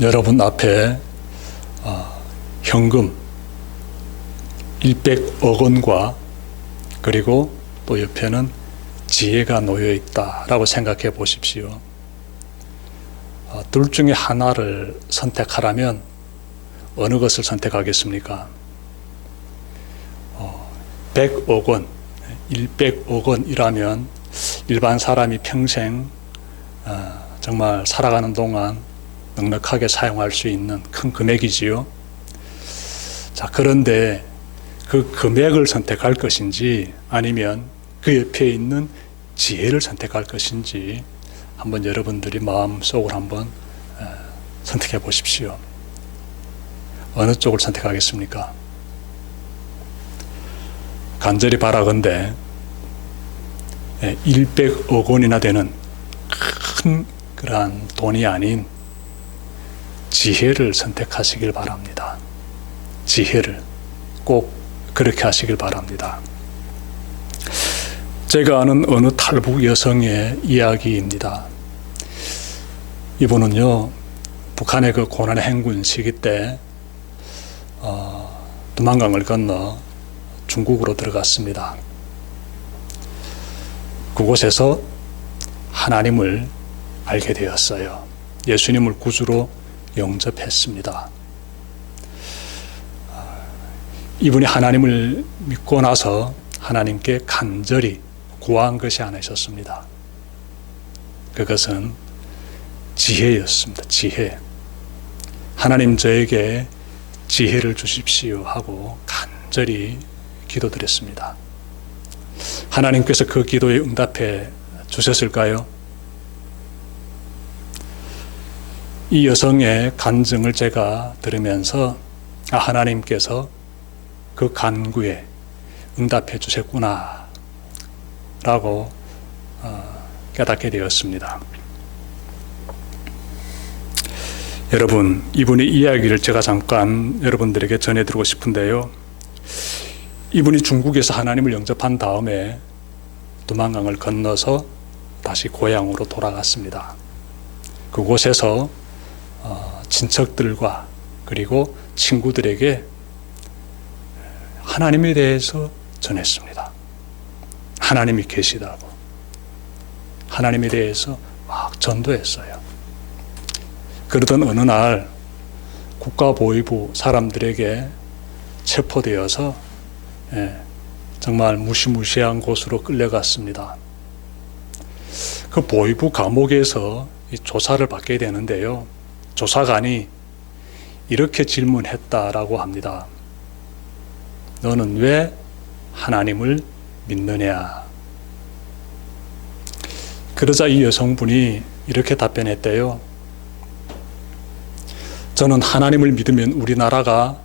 여러분 앞에 현금 100억 원과 그리고 또 옆에는 지혜가 놓여 있다라고 생각해 보십시오. 둘 중에 하나를 선택하라면 어느 것을 선택하겠습니까? 100억 원, 100억 원이라면 일반 사람이 평생 정말 살아가는 동안 넉넉하게 사용할 수 있는 큰 금액이지요. 자, 그런데 그 금액을 선택할 것인지 아니면 그 옆에 있는 지혜를 선택할 것인지 한번 여러분들이 마음속으로 한번 선택해 보십시오. 어느 쪽을 선택하겠습니까? 간절히 바라건대 100억 원이나 되는 큰 그러한 돈이 아닌 지혜를 선택하시길 바랍니다. 지혜를 꼭 그렇게 하시길 바랍니다. 제가 아는 어느 탈북 여성의 이야기입니다. 이분은요, 북한의 그 고난의 행군 시기 때 두만강을 건너 중국으로 들어갔습니다. 그곳에서 하나님을 알게 되었어요. 예수님을 구주로 영접했습니다. 이분이 하나님을 믿고 나서 하나님께 간절히 구한 것이 하나 있었습니다. 그것은 지혜였습니다. 지혜. 하나님 저에게 지혜를 주십시오 하고 간절히 기도드렸습니다. 하나님께서 그 기도에 응답해 주셨을까요? 이 여성의 간증을 제가 들으면서 하나님께서 그 간구에 응답해 주셨구나 라고 깨닫게 되었습니다. 여러분, 이분의 이야기를 제가 잠깐 여러분들에게 전해드리고 싶은데요. 이분이 중국에서 하나님을 영접한 다음에 두만강을 건너서 다시 고향으로 돌아갔습니다. 그곳에서 친척들과 그리고 친구들에게 하나님에 대해서 전했습니다. 하나님이 계시다고. 하나님에 대해서 막 전도했어요. 그러던 어느 날 국가보위부 사람들에게 체포되어서 정말 무시무시한 곳으로 끌려갔습니다. 그 보위부 감옥에서 조사를 받게 되는데요. 조사관이 이렇게 질문했다라고 합니다. 너는 왜 하나님을 믿느냐? 그러자 이 여성분이 이렇게 답변했대요. 저는 하나님을 믿으면 우리나라가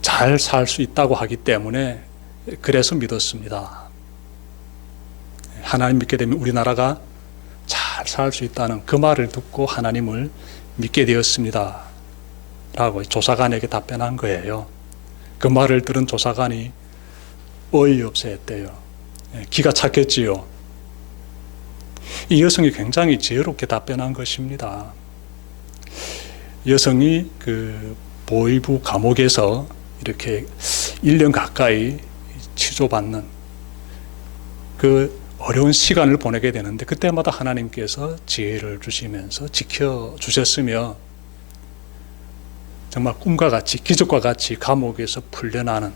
잘 살 수 있다고 하기 때문에 그래서 믿었습니다. 하나님 믿게 되면 우리나라가 잘 살 수 있다는 그 말을 듣고 하나님을 믿게 되었습니다. 라고 조사관에게 답변한 거예요. 그 말을 들은 조사관이 어이없어 했대요. 기가 찼겠지요. 이 여성이 굉장히 지혜롭게 답변한 것입니다. 여성이 그 보위부 감옥에서 이렇게 1년 가까이 치료받는 그 어려운 시간을 보내게 되는데 그때마다 하나님께서 지혜를 주시면서 지켜주셨으며 정말 꿈과 같이 기적과 같이 감옥에서 풀려나는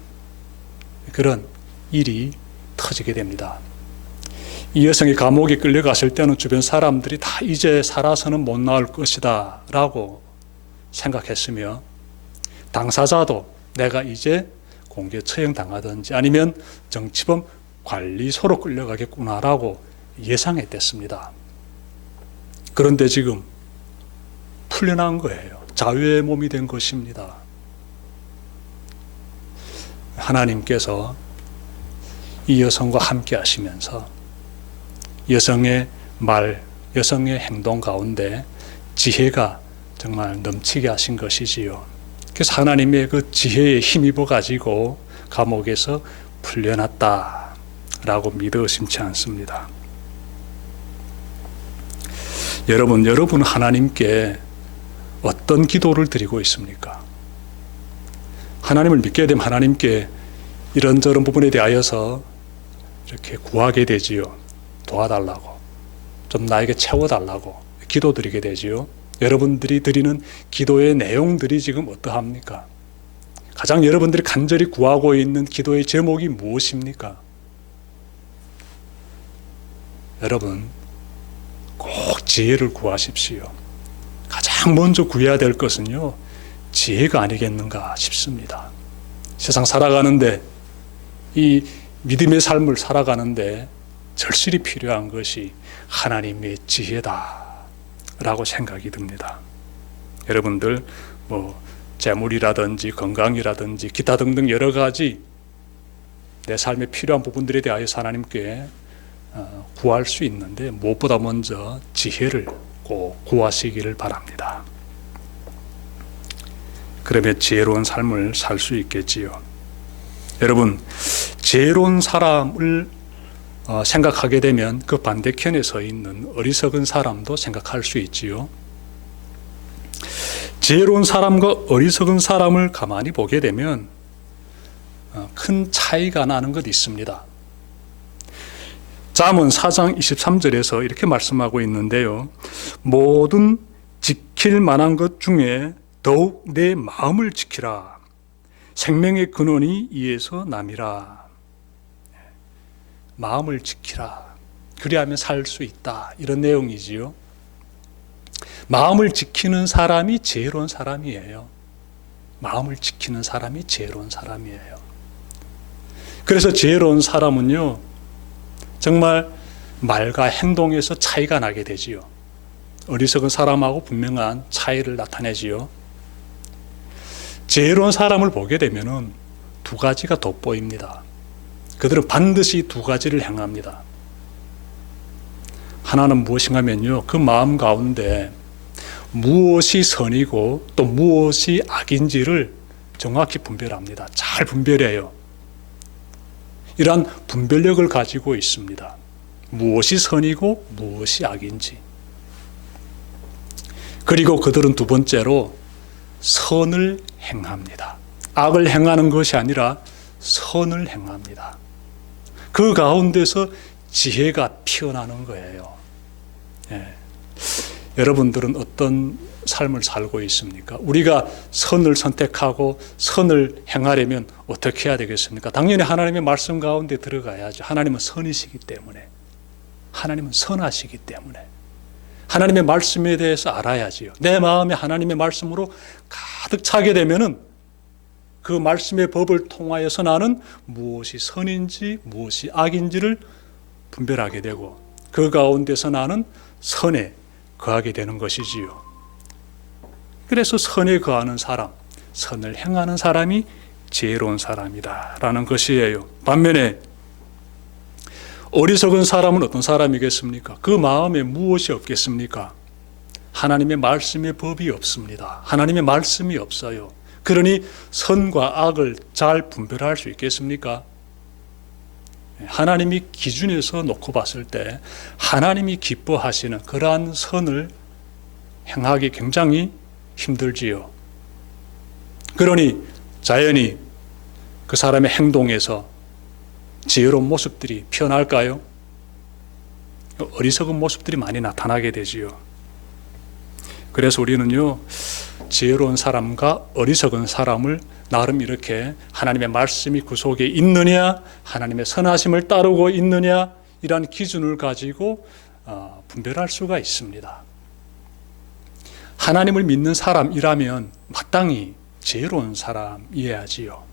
그런 일이 터지게 됩니다. 이 여성이 감옥에 끌려갔을 때는 주변 사람들이 다 이제 살아서는 못 나올 것이다 라고 생각했으며 당사자도 내가 이제 공개 처형당하든지 아니면 정치범 관리소로 끌려가겠구나라고 예상했댔습니다. 그런데 지금 풀려난 거예요. 자유의 몸이 된 것입니다. 하나님께서 이 여성과 함께 하시면서 여성의 말, 여성의 행동 가운데 지혜가 정말 넘치게 하신 것이지요. 그래서 하나님의 그 지혜에 힘입어 가지고 감옥에서 풀려났다라고 믿어 의심치 않습니다. 여러분 하나님께 어떤 기도를 드리고 있습니까? 하나님을 믿게 되면 하나님께 이런저런 부분에 대하여서 이렇게 구하게 되지요. 도와달라고, 좀 나에게 채워달라고 기도드리게 되지요. 여러분들이 드리는 기도의 내용들이 지금 어떠합니까? 가장 여러분들이 간절히 구하고 있는 기도의 제목이 무엇입니까? 여러분, 꼭 지혜를 구하십시오. 가장 먼저 구해야 될 것은요, 지혜가 아니겠는가 싶습니다. 세상 살아가는데, 이 믿음의 삶을 살아가는데 절실히 필요한 것이 하나님의 지혜다라고 생각이 듭니다. 여러분들 재물이라든지 건강이라든지 기타 등등 여러 가지 내 삶에 필요한 부분들에 대하여서 하나님께 구할 수 있는데 무엇보다 먼저 지혜를 꼭 구하시기를 바랍니다. 그러면 지혜로운 삶을 살 수 있겠지요. 여러분, 지혜로운 사람을 생각하게 되면 그 반대편에 서 있는 어리석은 사람도 생각할 수 있지요. 지혜로운 사람과 어리석은 사람을 가만히 보게 되면 큰 차이가 나는 것 있습니다. 잠언 4장 23절에서 이렇게 말씀하고 있는데요. 모든 지킬 만한 것 중에 더욱 내 마음을 지키라. 생명의 근원이 이에서 남이라. 마음을 지키라. 그리하면 살 수 있다. 이런 내용이지요. 마음을 지키는 사람이 지혜로운 사람이에요. 마음을 지키는 사람이 지혜로운 사람이에요. 그래서 지혜로운 사람은요, 정말 말과 행동에서 차이가 나게 되지요. 어리석은 사람하고 분명한 차이를 나타내지요. 지혜로운 사람을 보게 되면은 두 가지가 돋보입니다. 그들은 반드시 두 가지를 행합니다. 하나는 무엇인가면요, 그 마음 가운데 무엇이 선이고 또 무엇이 악인지를 정확히 분별합니다. 잘 분별해요. 이러한 분별력을 가지고 있습니다. 무엇이 선이고 무엇이 악인지. 그리고 그들은 두 번째로 선을 행합니다. 악을 행하는 것이 아니라 선을 행합니다. 그 가운데서 지혜가 피어나는 거예요. 여러분들은 어떤 삶을 살고 있습니까? 우리가 선을 선택하고 선을 행하려면 어떻게 해야 되겠습니까? 당연히 하나님의 말씀 가운데 들어가야죠. 하나님은 선이시기 때문에, 하나님은 선하시기 때문에 하나님의 말씀에 대해서 알아야지요. 내 마음에 하나님의 말씀으로 가득 차게 되면은 그 말씀의 법을 통하여서 나는 무엇이 선인지 무엇이 악인지를 분별하게 되고 그 가운데서 나는 선에 거하게 되는 것이지요. 그래서 선에 거하는 사람, 선을 행하는 사람이 지혜로운 사람이다라는 것이에요. 반면에 어리석은 사람은 어떤 사람이겠습니까? 그 마음에 무엇이 없겠습니까? 하나님의 말씀의 법이 없습니다. 하나님의 말씀이 없어요. 그러니 선과 악을 잘 분별할 수 있겠습니까? 하나님이 기준에서 놓고 봤을 때 하나님이 기뻐하시는 그러한 선을 행하기 굉장히 힘들지요. 그러니 자연히 그 사람의 행동에서 지혜로운 모습들이 피어날까요? 어리석은 모습들이 많이 나타나게 되지요. 그래서 우리는요, 지혜로운 사람과 어리석은 사람을 나름 이렇게 하나님의 말씀이 그 속에 있느냐, 하나님의 선하심을 따르고 있느냐, 이런 기준을 가지고 분별할 수가 있습니다. 하나님을 믿는 사람이라면 마땅히 지혜로운 사람이어야지요.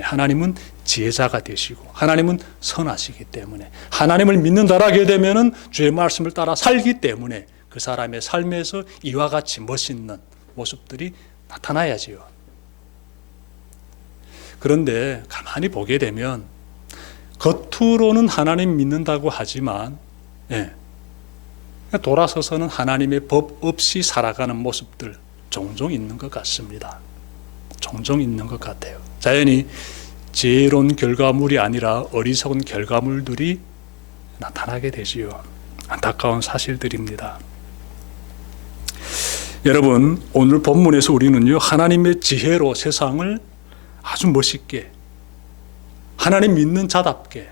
하나님은 지혜자가 되시고 하나님은 선하시기 때문에 하나님을 믿는다라게 되면은 주의 말씀을 따라 살기 때문에 그 사람의 삶에서 이와 같이 멋있는 모습들이 나타나야지요. 그런데 가만히 보게 되면 겉으로는 하나님 믿는다고 하지만 돌아서서는 하나님의 법 없이 살아가는 모습들 종종 있는 것 같습니다. 종종 있는 것 같아요. 자연히 지혜로운 결과물이 아니라 어리석은 결과물들이 나타나게 되지요. 안타까운 사실들입니다. 여러분, 오늘 본문에서 우리는요, 하나님의 지혜로 세상을 아주 멋있게, 하나님 믿는 자답게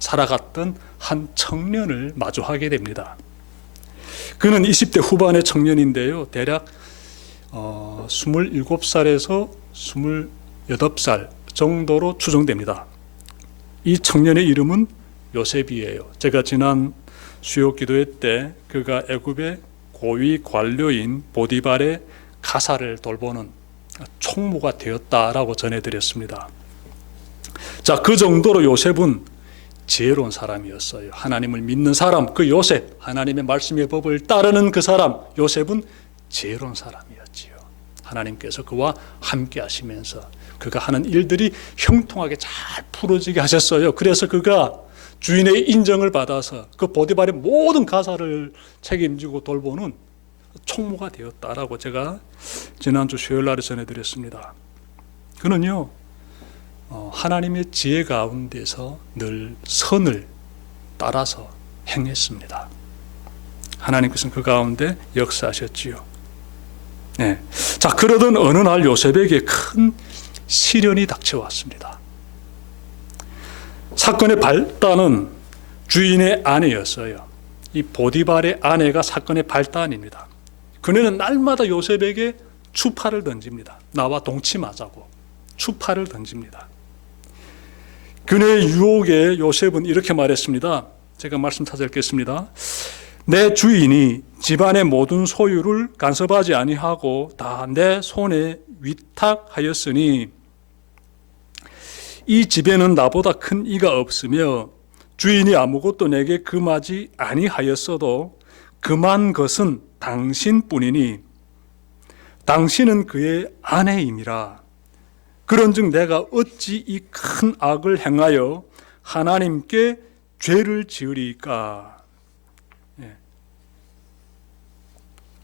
살아갔던 한 청년을 마주하게 됩니다. 그는 20대 후반의 청년인데요, 대략 27살에서 28살 정도로 추정됩니다. 이 청년의 이름은 요셉이에요. 제가 지난 수요 기도회 때 그가 애굽의 고위 관료인 보디발의 가사를 돌보는 총무가 되었다라고 전해드렸습니다. 자, 그 정도로 요셉은 지혜로운 사람이었어요. 하나님을 믿는 사람, 그 요셉, 하나님의 말씀의 법을 따르는 그 사람, 요셉은 지혜로운 사람이었지요. 하나님께서 그와 함께 하시면서 그가 하는 일들이 형통하게 잘 풀어지게 하셨어요. 그래서 그가 주인의 인정을 받아서 그 보디발의 모든 가사를 책임지고 돌보는 총무가 되었다라고 제가 지난주 수요일 날에 전해드렸습니다. 그는요, 하나님의 지혜 가운데서 늘 선을 따라서 행했습니다. 하나님께서는 그 가운데 역사하셨지요. 네. 자, 그러던 어느 날 요셉에게 큰 시련이 닥쳐왔습니다. 사건의 발단은 주인의 아내였어요. 이 보디발의 아내가 사건의 발단입니다. 그녀는 날마다 요셉에게 추파를 던집니다. 나와 동침하자고 추파를 던집니다. 그녀의 유혹에 요셉은 이렇게 말했습니다. 제가 말씀 찾아 읽겠습니다. 내 주인이 집안의 모든 소유를 간섭하지 아니하고 다 내 손에 위탁하였으니 이 집에는 나보다 큰 이가 없으며 주인이 아무것도 내게 금하지 아니하였어도 금한 것은 당신뿐이니 당신은 그의 아내임이라. 그런즉 내가 어찌 이 큰 악을 행하여 하나님께 죄를 지으리까.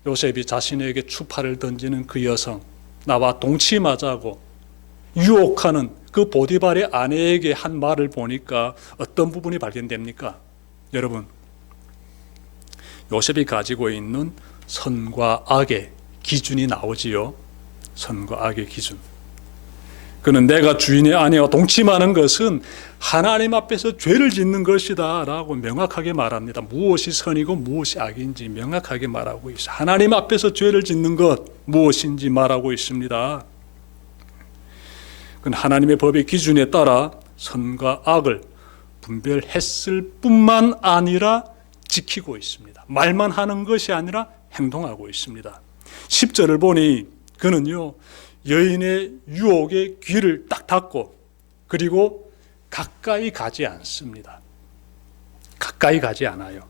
요셉이 자신에게 추파를 던지는 그 여성, 나와 동침하자고 유혹하는 그 보디발의 아내에게 한 말을 보니까 어떤 부분이 발견됩니까? 여러분, 요셉이 가지고 있는 선과 악의 기준이 나오지요. 선과 악의 기준. 그는 내가 주인의 아내와 동침하는 것은 하나님 앞에서 죄를 짓는 것이다 라고 명확하게 말합니다. 무엇이 선이고 무엇이 악인지 명확하게 말하고 있어요. 하나님 앞에서 죄를 짓는 것 무엇인지 말하고 있습니다. 그는 하나님의 법의 기준에 따라 선과 악을 분별했을 뿐만 아니라 지키고 있습니다. 말만 하는 것이 아니라 행동하고 있습니다. 10절을 보니 그는요, 여인의 유혹에 귀를 딱 닫고 그리고 가까이 가지 않습니다. 가까이 가지 않아요.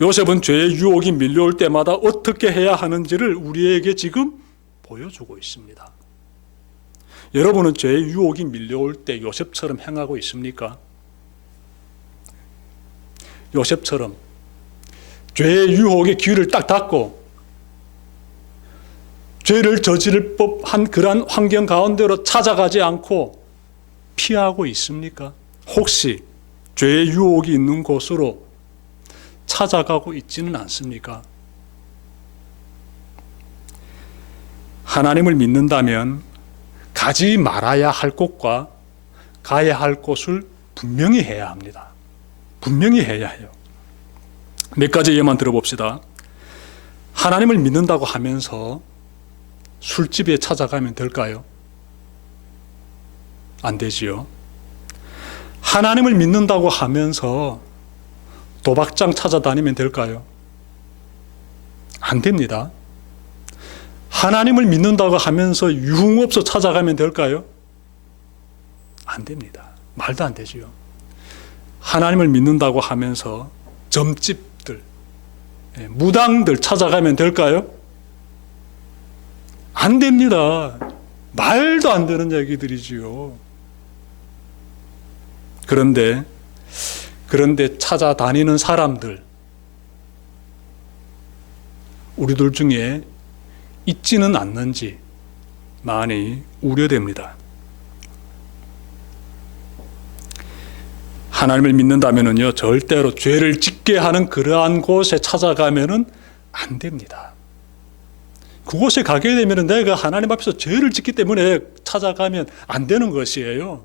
요셉은 죄의 유혹이 밀려올 때마다 어떻게 해야 하는지를 우리에게 지금 보여주고 있습니다. 여러분은 죄의 유혹이 밀려올 때 요셉처럼 행하고 있습니까? 요셉처럼 죄의 유혹에 귀를 딱 닫고 죄를 저지를 법한 그러한 환경 가운데로 찾아가지 않고 피하고 있습니까? 혹시 죄의 유혹이 있는 곳으로 찾아가고 있지는 않습니까? 하나님을 믿는다면 가지 말아야 할 곳과 가야 할 곳을 분명히 해야 합니다. 분명히 해야 해요. 몇 가지 예만 들어봅시다. 하나님을 믿는다고 하면서 술집에 찾아가면 될까요? 안 되지요. 하나님을 믿는다고 하면서 도박장 찾아다니면 될까요? 안 됩니다. 하나님을 믿는다고 하면서 유흥업소 찾아가면 될까요? 안 됩니다. 말도 안 되지요. 하나님을 믿는다고 하면서 점집들, 무당들 찾아가면 될까요? 안 됩니다. 말도 안 되는 얘기들이지요. 그런데 찾아다니는 사람들, 우리들 중에 있지는 않는지 많이 우려됩니다. 하나님을 믿는다면요, 절대로 죄를 짓게 하는 그러한 곳에 찾아가면은 안 됩니다. 그곳에 가게 되면 내가 하나님 앞에서 죄를 짓기 때문에 찾아가면 안 되는 것이에요.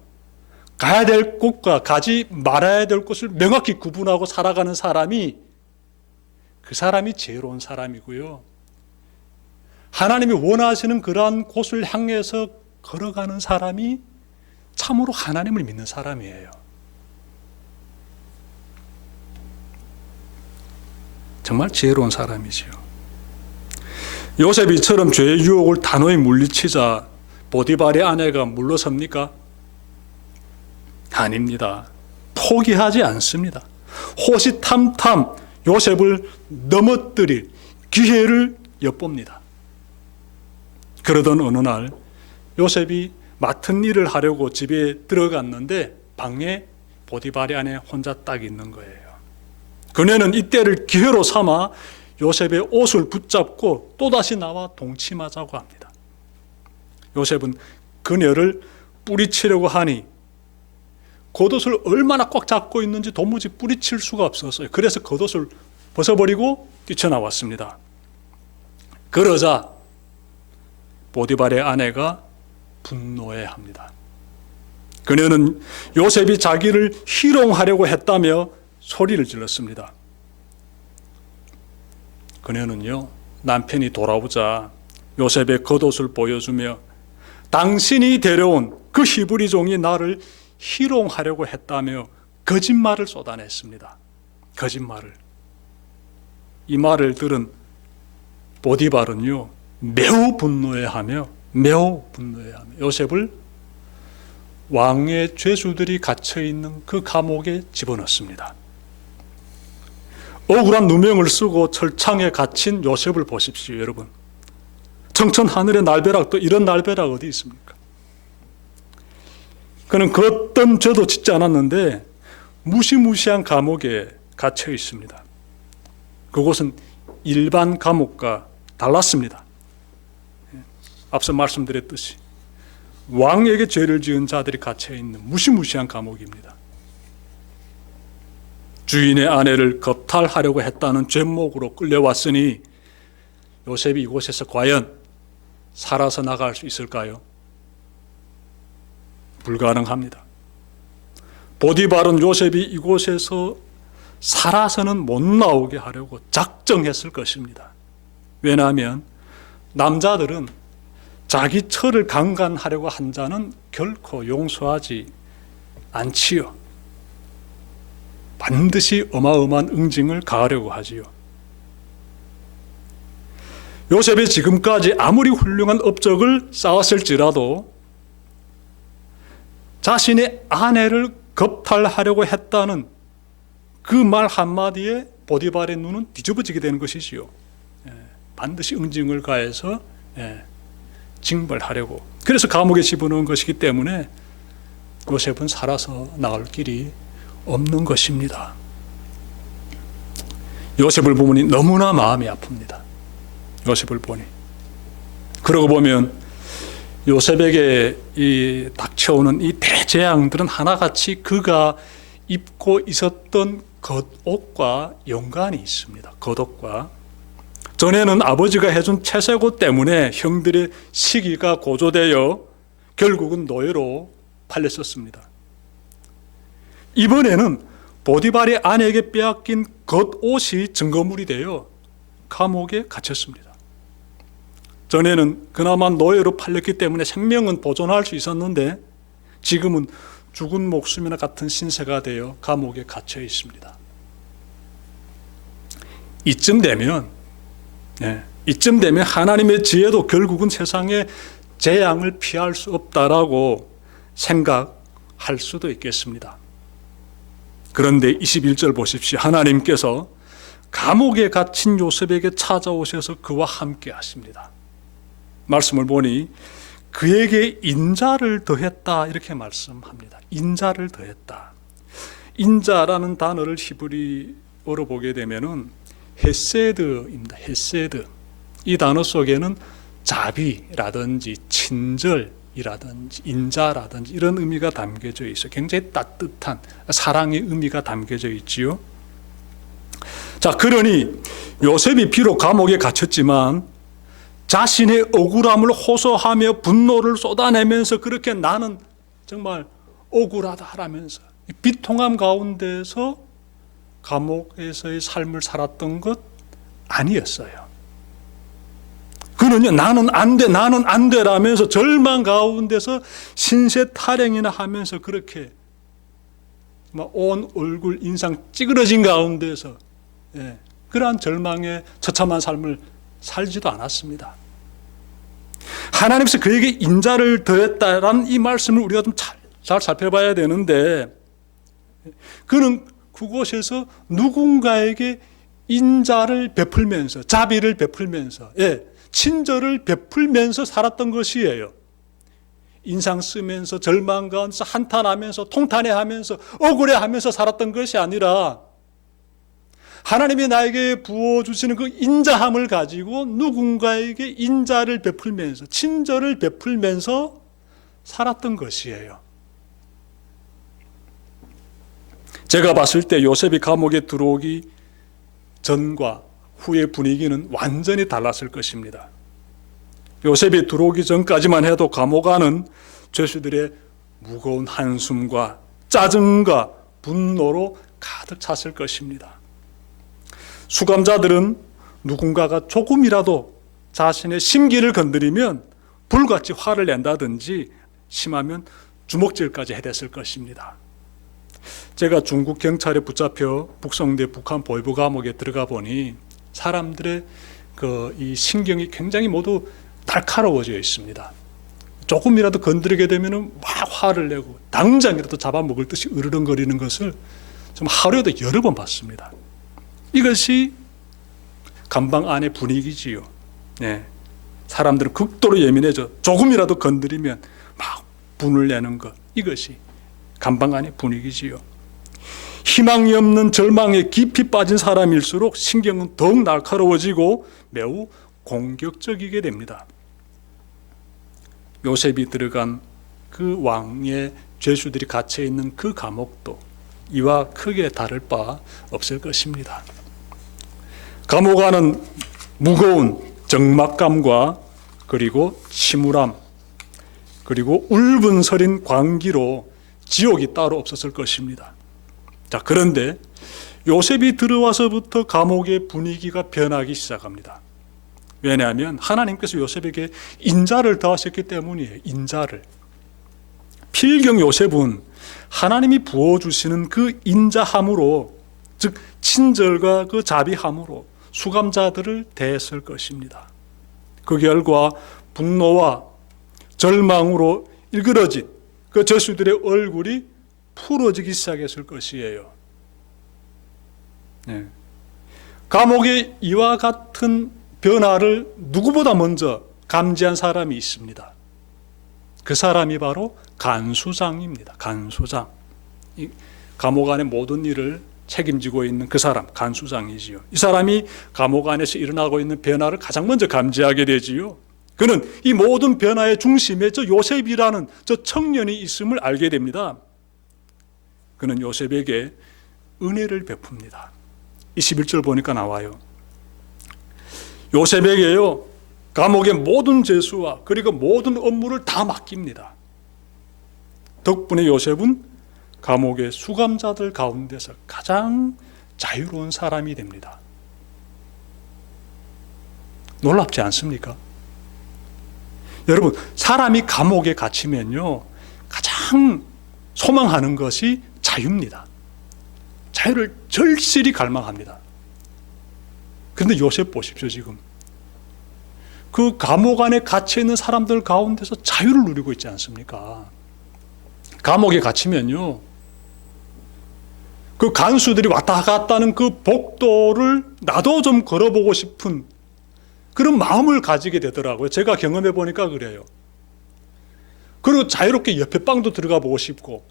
가야 될 곳과 가지 말아야 될 곳을 명확히 구분하고 살아가는 사람이, 그 사람이 지혜로운 사람이고요. 하나님이 원하시는 그러한 곳을 향해서 걸어가는 사람이 참으로 하나님을 믿는 사람이에요. 정말 지혜로운 사람이지요. 요셉이 이처럼 죄의 유혹을 단호히 물리치자 보디발의 아내가 물러섭니까? 아닙니다. 포기하지 않습니다. 호시탐탐 요셉을 넘어뜨릴 기회를 엿봅니다. 그러던 어느 날 요셉이 맡은 일을 하려고 집에 들어갔는데 방에 보디발의 아내 혼자 딱 있는 거예요. 그녀는 이때를 기회로 삼아 요셉의 옷을 붙잡고 또다시 나와 동침하자고 합니다. 요셉은 그녀를 뿌리치려고 하니 겉옷을 얼마나 꽉 잡고 있는지 도무지 뿌리칠 수가 없었어요. 그래서 겉옷을 벗어버리고 뛰쳐나왔습니다. 그러자 보디발의 아내가 분노해합니다. 그녀는 요셉이 자기를 희롱하려고 했다며 소리를 질렀습니다. 그녀는요, 남편이 돌아오자 요셉의 겉옷을 보여주며 당신이 데려온 그 히브리 종이 나를 희롱하려고 했다며 거짓말을 쏟아냈습니다. 거짓말을. 이 말을 들은 보디발은요, 매우 분노해하며 요셉을 왕의 죄수들이 갇혀있는 그 감옥에 집어넣습니다. 억울한 누명을 쓰고 철창에 갇힌 요셉을 보십시오, 여러분. 청천 하늘의 날벼락도 이런 날벼락 어디 있습니까? 그는 그 어떤 죄도 짓지 않았는데 무시무시한 감옥에 갇혀 있습니다. 그곳은 일반 감옥과 달랐습니다. 앞서 말씀드렸듯이 왕에게 죄를 지은 자들이 갇혀 있는 무시무시한 감옥입니다. 주인의 아내를 겁탈하려고 했다는 죄목으로 끌려왔으니 요셉이 이곳에서 과연 살아서 나갈 수 있을까요? 불가능합니다. 보디발은 요셉이 이곳에서 살아서는 못 나오게 하려고 작정했을 것입니다. 왜냐하면 남자들은 자기 처를 강간하려고 한 자는 결코 용서하지 않지요. 반드시 어마어마한 응징을 가하려고 하지요. 요셉이 지금까지 아무리 훌륭한 업적을 쌓았을지라도 자신의 아내를 겁탈하려고 했다는 그 말 한마디에 보디발의 눈은 뒤집어지게 되는 것이지요. 반드시 응징을 가해서 징벌하려고. 그래서 감옥에 집어넣은 것이기 때문에 요셉은 살아서 나올 길이 없는 것입니다. 요셉을 보니 너무나 마음이 아픕니다. 요셉을 보니. 그러고 보면 요셉에게 이 닥쳐오는 이 대재앙들은 하나같이 그가 입고 있었던 겉옷과 연관이 있습니다. 겉옷과. 전에는 아버지가 해준 채색옷 때문에 형들의 시기가 고조되어 결국은 노예로 팔렸었습니다. 이번에는 보디발의 아내에게 빼앗긴 겉옷이 증거물이 되어 감옥에 갇혔습니다. 전에는 그나마 노예로 팔렸기 때문에 생명은 보존할 수 있었는데 지금은 죽은 목숨이나 같은 신세가 되어 감옥에 갇혀 있습니다. 이쯤 되면 하나님의 지혜도 결국은 세상의 재앙을 피할 수 없다라고 생각할 수도 있겠습니다. 그런데 21절 보십시오. 하나님께서 감옥에 갇힌 요셉에게 찾아오셔서 그와 함께 하십니다. 말씀을 보니 그에게 인자를 더했다 이렇게 말씀합니다. 인자를 더했다. 인자라는 단어를 히브리어로 보게 되면은 헤세드입니다. 헤세드. 이 단어 속에는 자비라든지 친절이라든지 인자라든지 이런 의미가 담겨져 있어요. 굉장히 따뜻한 사랑의 의미가 담겨져 있지요. 자, 그러니 요셉이 비록 감옥에 갇혔지만 자신의 억울함을 호소하며 분노를 쏟아내면서 그렇게 나는 정말 억울하다라면서 비통함 가운데서 감옥에서의 삶을 살았던 것 아니었어요. 그는요, 나는 안 돼라면서 절망 가운데서 신세 타령이나 하면서 그렇게 온 얼굴 인상 찌그러진 가운데서 그러한 절망의 처참한 삶을 살지도 않았습니다. 하나님께서 그에게 인자를 더했다라는 이 말씀을 우리가 좀 잘 살펴봐야 되는데, 그는 그곳에서 누군가에게 인자를 베풀면서, 자비를 베풀면서, 친절을 베풀면서 살았던 것이에요. 인상 쓰면서 절망 가운데서 한탄하면서 통탄해하면서 억울해하면서 살았던 것이 아니라 하나님이 나에게 부어주시는 그 인자함을 가지고 누군가에게 인자를 베풀면서 친절을 베풀면서 살았던 것이에요. 제가 봤을 때 요셉이 감옥에 들어오기 전과 후의 분위기는 완전히 달랐을 것입니다. 요셉이 들어오기 전까지만 해도 감옥 안은 죄수들의 무거운 한숨과 짜증과 분노로 가득 찼을 것입니다. 수감자들은 누군가가 조금이라도 자신의 심기를 건드리면 불같이 화를 낸다든지 심하면 주먹질까지 해댔을 것입니다. 제가 중국 경찰에 붙잡혀 북성대 북한 보위부 감옥에 들어가 보니 사람들의 이 신경이 굉장히 모두 날카로워져 있습니다. 조금이라도 건드리게 되면 막 화를 내고 당장이라도 잡아먹을 듯이 으르렁거리는 것을 좀 하루에도 여러 번 봤습니다. 이것이 감방 안의 분위기지요. 사람들은 극도로 예민해져 조금이라도 건드리면 막 분을 내는 것, 이것이 감방 안의 분위기지요. 희망이 없는 절망에 깊이 빠진 사람일수록 신경은 더욱 날카로워지고 매우 공격적이게 됩니다. 요셉이 들어간 그 왕의 죄수들이 갇혀 있는 그 감옥도 이와 크게 다를 바 없을 것입니다. 감옥 안은 무거운 적막감과 그리고 침울함 그리고 울분서린 광기로 지옥이 따로 없었을 것입니다. 자, 그런데 요셉이 들어와서부터 감옥의 분위기가 변하기 시작합니다. 왜냐하면 하나님께서 요셉에게 인자를 더하셨기 때문이에요. 인자를. 필경 요셉은 하나님이 부어주시는 그 인자함으로, 즉 친절과 그 자비함으로 수감자들을 대했을 것입니다. 그 결과 분노와 절망으로 일그러진 그 죄수들의 얼굴이 풀어지기 시작했을 것이에요. 감옥의 이와 같은 변화를 누구보다 먼저 감지한 사람이 있습니다. 그 사람이 바로 간수장입니다. 간수장. 이 감옥 안의 모든 일을 책임지고 있는 그 사람, 간수장이지요. 이 사람이 감옥 안에서 일어나고 있는 변화를 가장 먼저 감지하게 되지요. 그는 이 모든 변화의 중심에 저 요셉이라는 저 청년이 있음을 알게 됩니다. 그는 요셉에게 은혜를 베풉니다. 21절 보니까 나와요. 요셉에게요, 감옥의 모든 죄수와 그리고 모든 업무를 다 맡깁니다. 덕분에 요셉은 감옥의 수감자들 가운데서 가장 자유로운 사람이 됩니다. 놀랍지 않습니까? 여러분, 사람이 감옥에 갇히면요, 가장 소망하는 것이 자유입니다. 자유를 절실히 갈망합니다. 그런데 요셉 보십시오. 지금 그 감옥 안에 갇혀 있는 사람들 가운데서 자유를 누리고 있지 않습니까? 감옥에 갇히면요, 그 간수들이 왔다 갔다 하는 그 복도를 나도 좀 걸어보고 싶은 그런 마음을 가지게 되더라고요. 제가 경험해 보니까 그래요. 그리고 자유롭게 옆에 방도 들어가 보고 싶고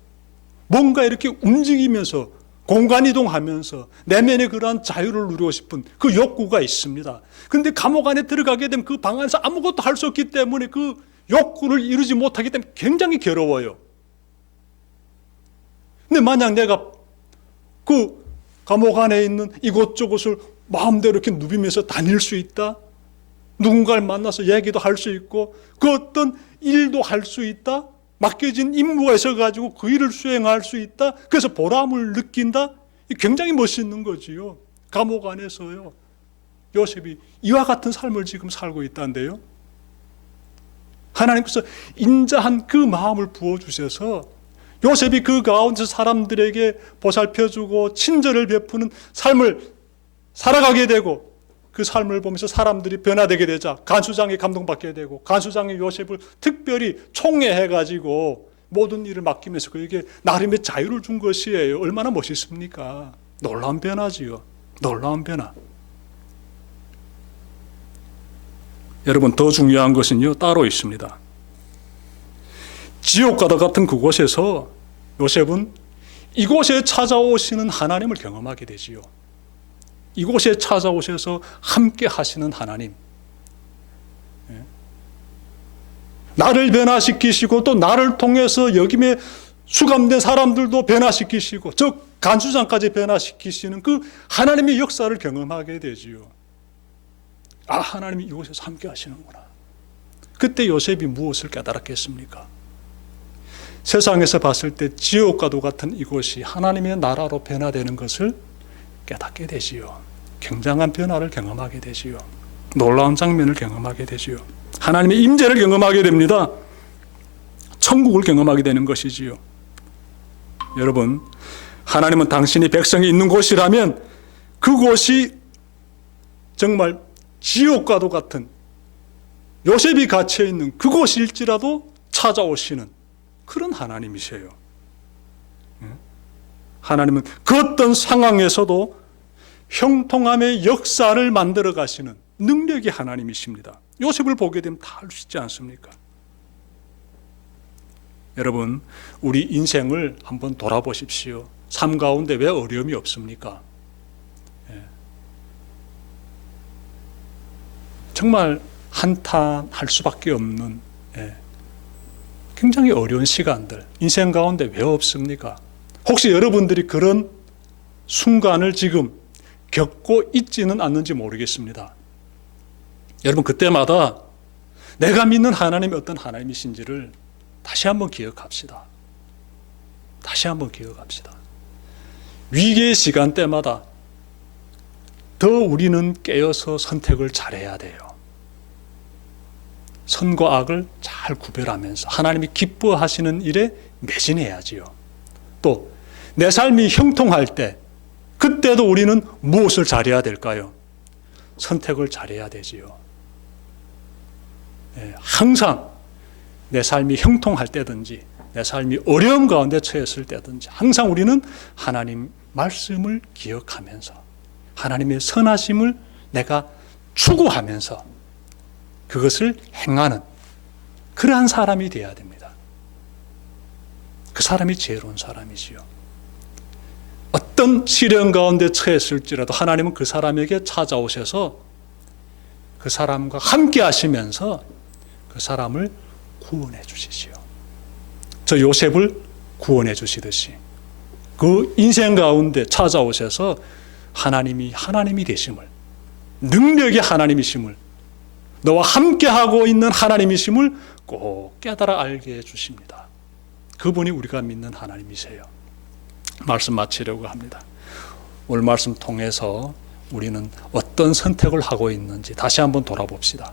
뭔가 이렇게 움직이면서 공간 이동하면서 내면의 그러한 자유를 누리고 싶은 그 욕구가 있습니다. 그런데 감옥 안에 들어가게 되면 그 방 안에서 아무것도 할 수 없기 때문에 그 욕구를 이루지 못하기 때문에 굉장히 괴로워요. 근데 만약 내가 그 감옥 안에 있는 이곳저곳을 마음대로 이렇게 누비면서 다닐 수 있다? 누군가를 만나서 얘기도 할 수 있고 그 어떤 일도 할 수 있다. 맡겨진 임무가 있어가지고 그 일을 수행할 수 있다. 그래서 보람을 느낀다. 굉장히 멋있는 거지요. 감옥 안에서요. 요셉이 이와 같은 삶을 지금 살고 있다는데요. 하나님께서 인자한 그 마음을 부어주셔서 요셉이 그 가운데서 사람들에게 보살펴주고 친절을 베푸는 삶을 살아가게 되고 그 삶을 보면서 사람들이 변화되게 되자 간수장이 감동받게 되고 간수장이 요셉을 특별히 총애해가지고 모든 일을 맡기면서 그에게 나름의 자유를 준 것이에요. 얼마나 멋있습니까? 놀라운 변화지요. 놀라운 변화. 여러분, 더 중요한 것은요 따로 있습니다. 지옥과도 같은 그곳에서 요셉은 이곳에 찾아오시는 하나님을 경험하게 되지요. 이곳에 찾아오셔서 함께 하시는 하나님, 나를 변화시키시고 또 나를 통해서 여김에 수감된 사람들도 변화시키시고 저 간수장까지 변화시키시는 그 하나님의 역사를 경험하게 되지요. 아, 하나님이 이곳에서 함께 하시는구나. 그때 요셉이 무엇을 깨달았겠습니까? 세상에서 봤을 때 지옥과도 같은 이곳이 하나님의 나라로 변화되는 것을 깨닫게 되지요. 굉장한 변화를 경험하게 되지요. 놀라운 장면을 경험하게 되지요. 하나님의 임재를 경험하게 됩니다. 천국을 경험하게 되는 것이지요. 여러분, 하나님은 당신이 백성이 있는 곳이라면 그곳이 정말 지옥과도 같은 요셉이 갇혀 있는 그곳일지라도 찾아오시는 그런 하나님이세요. 하나님은 그 어떤 상황에서도 형통함의 역사를 만들어 가시는 능력이 하나님이십니다. 요셉을 보게 되면 다 알 수 있지 않습니까? 여러분, 우리 인생을 한번 돌아보십시오. 삶 가운데 왜 어려움이 없습니까? 정말 한탄할 수밖에 없는 굉장히 어려운 시간들, 인생 가운데 왜 없습니까? 혹시 여러분들이 그런 순간을 지금 겪고 있지는 않는지 모르겠습니다. 여러분, 그때마다 내가 믿는 하나님이 어떤 하나님이신지를 다시 한번 기억합시다. 다시 한번 기억합시다. 위기의 시간대마다 더 우리는 깨어서 선택을 잘해야 돼요. 선과 악을 잘 구별하면서 하나님이 기뻐하시는 일에 매진해야지요. 또 내 삶이 형통할 때 그때도 우리는 무엇을 잘해야 될까요? 선택을 잘해야 되지요. 항상 내 삶이 형통할 때든지 내 삶이 어려움 가운데 처했을 때든지 항상 우리는 하나님 말씀을 기억하면서 하나님의 선하심을 내가 추구하면서 그것을 행하는 그러한 사람이 되어야 됩니다. 그 사람이 지혜로운 사람이지요. 어떤 시련 가운데 처했을지라도 하나님은 그 사람에게 찾아오셔서 그 사람과 함께 하시면서 그 사람을 구원해 주시지요. 저 요셉을 구원해 주시듯이 그 인생 가운데 찾아오셔서 하나님이 되심을, 능력이 하나님이심을, 너와 함께하고 있는 하나님이심을 꼭 깨달아 알게 해주십니다. 그분이 우리가 믿는 하나님이세요. 말씀 마치려고 합니다. 오늘 말씀 통해서 우리는 어떤 선택을 하고 있는지 다시 한번 돌아봅시다.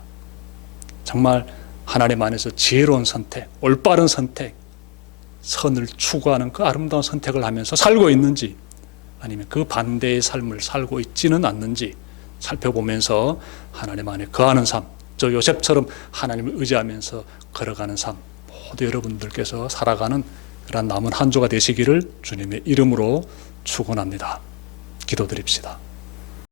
정말 하나님 안에서 지혜로운 선택, 올바른 선택, 선을 추구하는 그 아름다운 선택을 하면서 살고 있는지 아니면 그 반대의 삶을 살고 있지는 않는지 살펴보면서 하나님 안에 거하는 삶, 저 요셉처럼 하나님을 의지하면서 걸어가는 삶, 모두 여러분들께서 살아가는 그런 남은 한 주가 되시기를 주님의 이름으로 축원합니다. 기도드립시다.